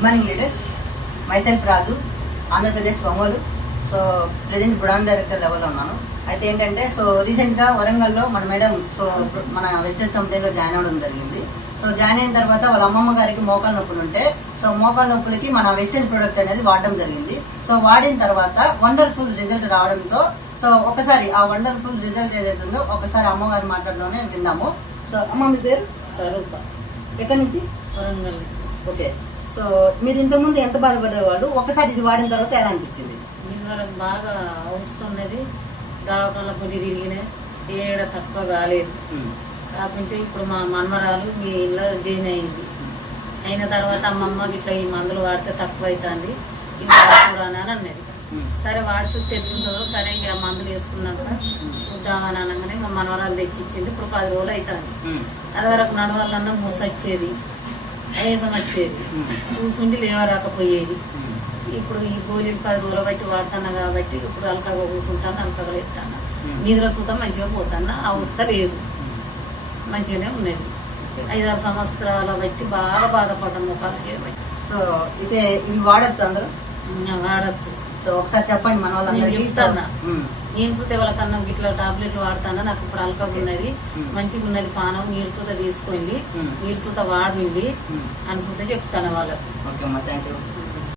Good morning leaders. Myself Raju, Andhra Pradesh Ongole. So present brand director లెవెల్లో ఉన్నాను. అయితే ఏంటంటే సో రీసెంట్గా వరంగల్లో మన మేడం సో మన వెస్టేజ్ కంపెనీలో జాయిన్ అవ్వడం జరిగింది. సో జాయిన్ అయిన తర్వాత వాళ్ళ అమ్మమ్మ గారికి మోకాలు నొప్పులు ఉంటే సో మోకాలు నొప్పులకి మన వెస్టేజ్ ప్రొడక్ట్ అనేది వాడడం జరిగింది. సో వాడిన తర్వాత వండర్ఫుల్ రిజల్ట్ రావడంతో సో ఒకసారి ఆ వండర్ఫుల్ రిజల్ట్ ఏదైతే ఉందో ఒకసారి అమ్మగారి మాటల్లోనే విందాము. సో అమ్మ, మీ పేరు? స్వరూప. ఎక్కడి నుంచి? వరంగల్ నుంచి. ఓకే. సో మీరు ఇంతకుముందు ఎంత బాధపడేవాళ్ళు, ఒకసారి ఇది వాడిన తర్వాత ఎలా అనిపించింది? ఇది వరకు బాగా అవస్తున్నది. దావకాల పొడి తిరిగిన ఏడ తక్కువ కాలేదు. కాకుంటే ఇప్పుడు మా మనమరాలు మీ ఇంట్లో జాయిన్ అయింది. అయిన తర్వాత అమ్మమ్మ ఇట్లా ఈ మందులు వాడితే తక్కువ అవుతుంది, ఇవి వాడకూడదు అని అన్నది. సరే వాడిస్తే ఎట్లుంటుందో సరే ఇక మందులు వేసుకున్నాక చూద్దామని అనగానే మా మనవరాలు తెచ్చిచ్చింది. ఇప్పుడు 10 రోజులు అవుతుంది. అది వరకు నడవాలన్నా మూస వచ్చేది, ఆయాసం వచ్చేది, కూర్చుండి లేవరాకపోయేది. ఇప్పుడు ఈ గోళీలు 10 రోజులు బట్టి వాడుతున్నా కాబట్టి ఇప్పుడు అలకగా కూర్చుంటాను, అలకగా ఎత్తాను, నిద్ర సుతం మంచిగా పోతాను. ఆ అవస్థ లేదు, మంచిగానే ఉన్నది. 5-6 సంవత్సరాల బట్టి బాగా బాధపడ్డాం ముఖాలు చేయబట్టి. సో ఇదే ఇవి వాడచ్చు అందరూ? వాడచ్చు. సో ఒకసారి చెప్పండి మన వాళ్ళందరికీ. చెప్తానా, నేను సుత ఎవరికన్నా ఇట్లా టాబ్లెట్లు వాడతానా, నాకు ఇప్పుడు అలకగా ఉన్నది, మంచిగా ఉన్నది పానం, నీరు సుత తీసుకోండి, నీరు సుత వాడండి అని సుత చెప్తాను వాళ్ళకి. ఓకే అమ్మా, థ్యాంక్ యూ.